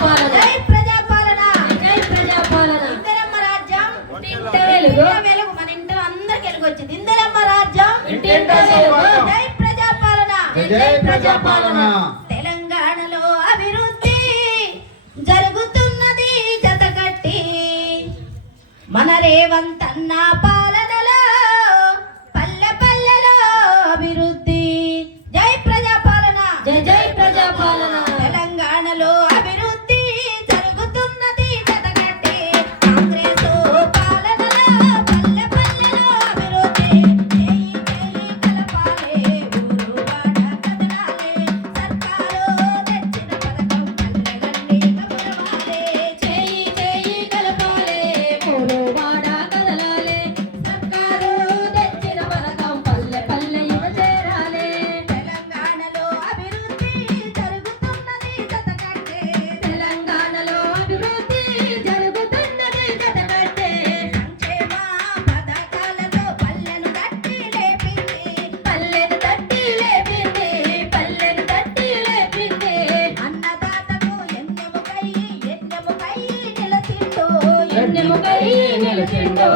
ప్రజాపాలన జై ప్రజాపాలన జై ప్రజాపాలన ఇందిరమ్మ రాజ్యం ఇంటింట వెలుగు వెలుగు మన ఇంట్లో అందరికి వెలుగు వచ్చింది ఇందిరమ్మ రాజ్యం ఇంటింట వెలుగు జై ప్రజాపాలన జై ప్రజాపాలన తెలంగాణలో అభివృద్ధి జరుగుతున్నది జతగట్టి మన రేవంత్ అన్న పాలనలో పల్లె పల్లెలో అభివృద్ధి జై ప్రజాపాలన జై ప్రజాపాలన తెలంగాణలో అభివృద్ధి జరుగుతున్నది జతగట్టి కాంగ్రెస్ పాలనలో పల్లె పల్లెలో అభివృద్ధి జై జై కలపాలే ఊరు వాడ కదలాలే సర్కారు తెచ్చిన పథకం పల్లెలన్నీ కమలవాలే జై జై కలపాలే ఊరు వాడ కదలాలే సర్కారు తెచ్చిన పథకం పల్లె పల్లె యువ చేరాలే తెలంగాణలో అభివృద్ధి జరుగుతున్నది జతగట్టి తెలంగాణలో అభివృద్ధి జరుగుతున్నది జతగట్టే సంక్షేమ పథకాలతో పల్లెను తట్టి లేపింది పల్లెను తట్టి లేపింది పల్లెను తట్టి లేపింది అన్నదాతకు ఎన్నెముకై నిలచిండు ఎన్నెముకై నిలిచిందో